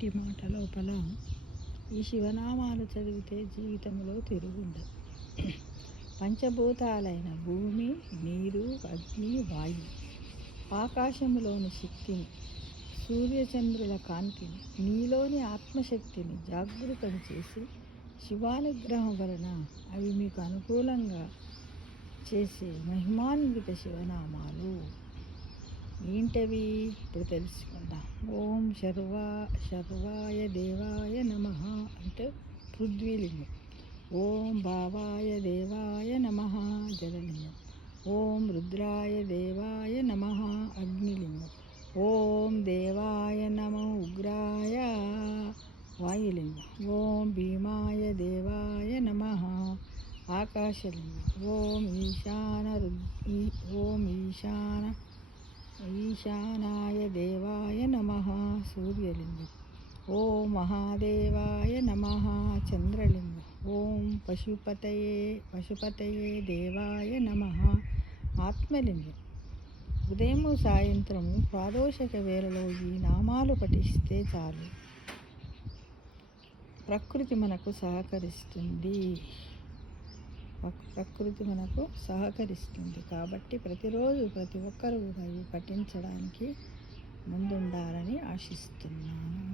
నేటి మాట లోపల ఈ శివనామాలు చదివితే జీవితంలో తిరుగుండదు. పంచభూతాలైన భూమి, నీరు, అగ్ని, వాయువు, ఆకాశంలోని శక్తిని, సూర్యచంద్రుల కాంతిని, నీలోని ఆత్మశక్తిని జాగృతం చేసి శివానుగ్రహం వలన అవి మీకు అనుకూలంగా చేసే మహిమాన్విత శివనామాలు ఏంటవి ఇప్పుడు తెలుసుకుందాం. ఓం శర్వాయ దేవాయ నమః అంటే పృథ్వీలింగం. ఓం భావాయ దేవాయ నమః జలలింగం. ఓం రుద్రాయ దేవాయ నమః అగ్నిలింగం. ఓం దేవాయ నమః ఉగ్రాయ వాయులింగం. ఓం భీమాయ దేవాయ నమః ఆకాశలింగం. ఓం ఈశానాయ దేవాయ నమః సూర్యలింగం. ఓం మహాదేవాయ నమః చంద్రలింగం. ఓం పశుపతయే దేవాయ నమః ఆత్మలింగం. ఉదయం సాయంత్రము ప్రాదోషక వేళలో ఈ నామాలు పఠిస్తే చాలు ప్రకృతి మనకు సహకరిస్తుంది. కాబట్టి ప్రతిరోజు ప్రతి ఒక్కరూ కూడా ఇవి పఠించడానికి ముందుండాలని ఆశిస్తున్నాను.